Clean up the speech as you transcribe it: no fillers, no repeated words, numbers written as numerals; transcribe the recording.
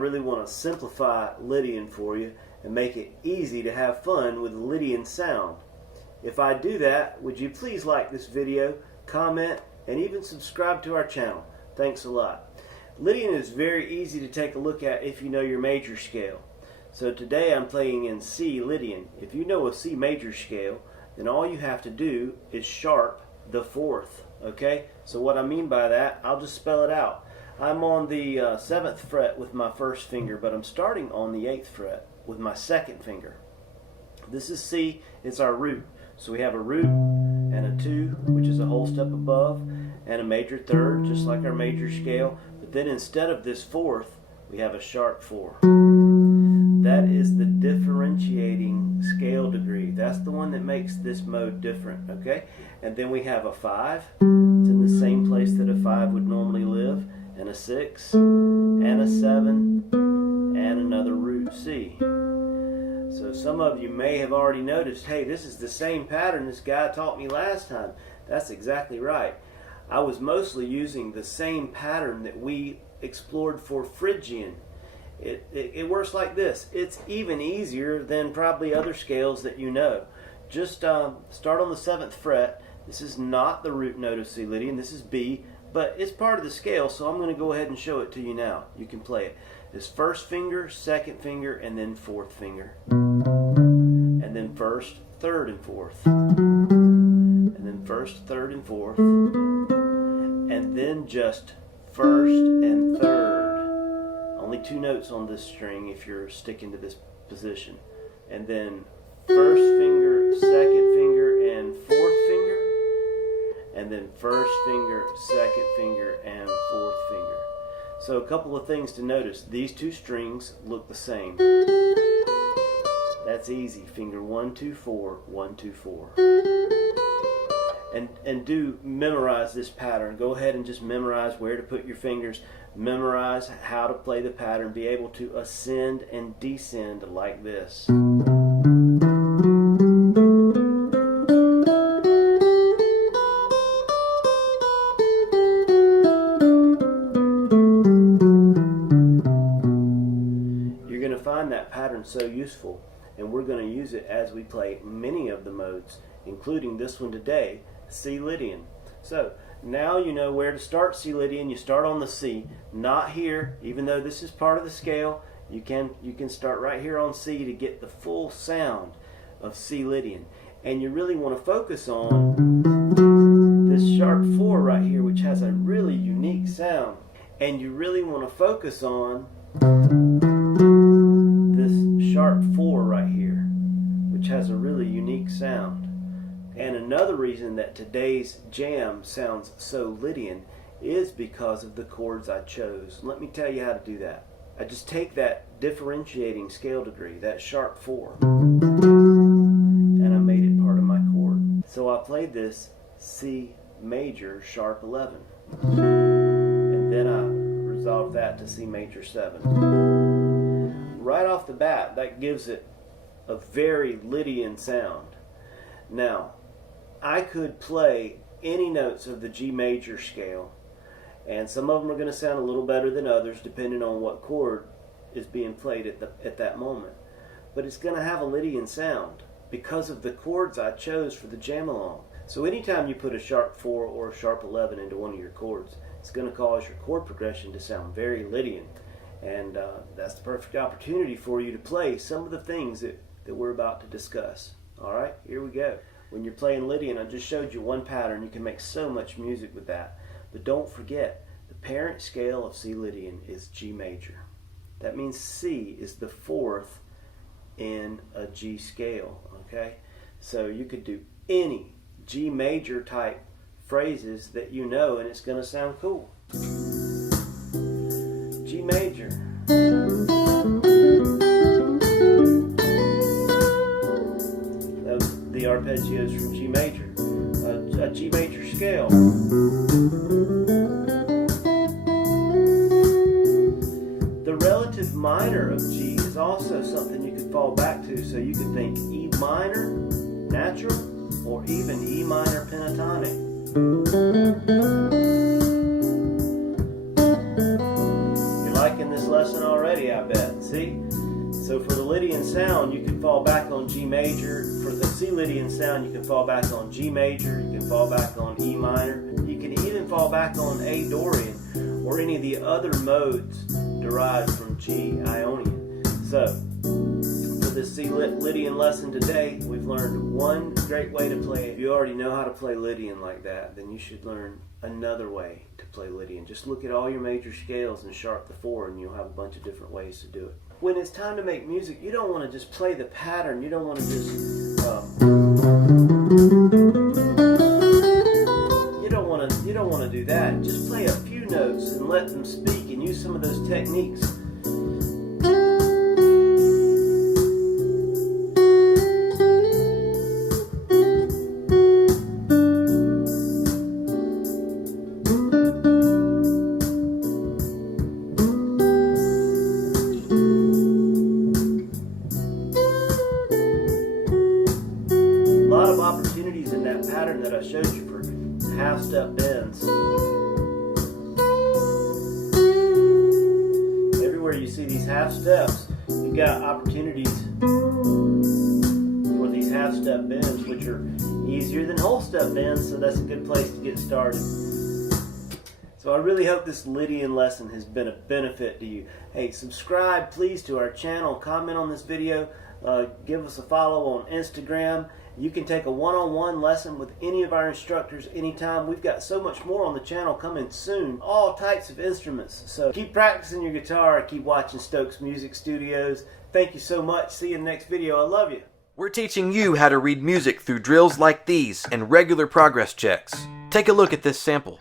really want to simplify Lydian for you and make it easy to have fun with Lydian sound. If I do that, would you please like this video, comment, and even subscribe to our channel. Thanks a lot. Lydian is very easy to take a look at if you know your major scale. So today I'm playing in C Lydian. If you know a C major scale, then all you have to do is sharp the 4th. Okay? So what I mean by that, I'll just spell it out. I'm on the 7th fret with my 1st finger, but I'm starting on the 8th fret with my 2nd finger. This is C, it's our root. So we have a root and a 2, which is a whole step above, and a major 3rd, just like our major scale. But then instead of this 4th, we have a sharp 4. That is the differentiating scale degree. That's the one that makes this mode different, okay? And then we have a 5. It's in the same place that a 5 would normally live, and a 6, and a 7, and another root C. So some of you may have already noticed, hey, this is the same pattern this guy taught me last time. That's exactly right. I was mostly using the same pattern that we explored for Phrygian. It works like this. It's even easier than probably other scales that you know. Just start on the 7th fret. This is not the root note of C Lydian. This is B, but it's part of the scale, so I'm going to go ahead and show it to you now. You can play it. This 1st finger, 2nd finger, and then 4th finger. And then 1st, 3rd, and 4th. And then 1st, 3rd, and 4th. And then just 1st and 3rd. Only 2 notes on this string if you're sticking to this position. And then 1st finger, 2nd finger, and 4th finger. And then 1st finger, 2nd finger, and 4th finger. So a couple of things to notice. These 2 strings look the same. That's easy. Finger 1, 2, 4, 1, 2, 4. And do memorize this pattern. Go ahead and just memorize where to put your fingers. Memorize how to play the pattern. Be able to ascend and descend like this. You're going to find that pattern so useful, and we're going to use it as we play many of the modes, including this one today, C Lydian. So now you know where to start C Lydian. You start on the C, not here. Even though this is part of the scale, you can start right here on C to get the full sound of C Lydian. And you really want to focus on this sharp 4 right here, which has a really unique sound. And you really want to focus on this sharp 4 right here, which has a really unique sound. And another reason that today's jam sounds so Lydian is because of the chords I chose. Let me tell you how to do that. I just take that differentiating scale degree, that sharp 4, and I made it part of my chord. So I played this C major sharp 11, and then I resolved that to C major 7. Right off the bat, that gives it a very Lydian sound. Now, I could play any notes of the G major scale, and some of them are going to sound a little better than others depending on what chord is being played at that moment. But it's going to have a Lydian sound because of the chords I chose for the jam along. So anytime you put a sharp 4 or a sharp 11 into one of your chords, it's going to cause your chord progression to sound very Lydian. And that's the perfect opportunity for you to play some of the things that we're about to discuss. Alright, here we go. When you're playing Lydian, I just showed you one pattern. You can make so much music with that. But don't forget, the parent scale of C Lydian is G major. That means C is the 4th in a G scale. Okay? So you could do any G major type phrases that you know, and it's going to sound cool. G major. The arpeggios from G major, a G major scale. The relative minor of G is also something you could fall back to, so you could think E minor, natural, or even E minor pentatonic. You like liking this lesson already, I bet. See? So for the Lydian sound, you can fall back on G major. For the C Lydian sound, you can fall back on G major. You can fall back on E minor. You can even fall back on A Dorian or any of the other modes derived from G Ionian. So for this C Lydian lesson today, we've learned one great way to play it. If you already know how to play Lydian like that, then you should learn another way to play Lydian. Just look at all your major scales and sharp the 4 and you'll have a bunch of different ways to do it. When it's time to make music, you don't want to just play the pattern. You don't want to just you don't want to do that. Just play a few notes and let them speak and use some of those techniques. A lot of opportunities in that pattern that I showed you for half-step bends. Everywhere you see these half steps, you've got opportunities for these half-step bends, which are easier than whole-step bends, so that's a good place to get started. So I really hope this Lydian lesson has been a benefit to you. Hey, subscribe please to our channel, comment on this video, give us a follow on Instagram. You can take a one-on-one lesson with any of our instructors anytime. We've got so much more on the channel coming soon. All types of instruments. So keep practicing your guitar. Keep watching Stokes Music Studios. Thank you so much. See you in the next video. I love you. We're teaching you how to read music through drills like these and regular progress checks. Take a look at this sample.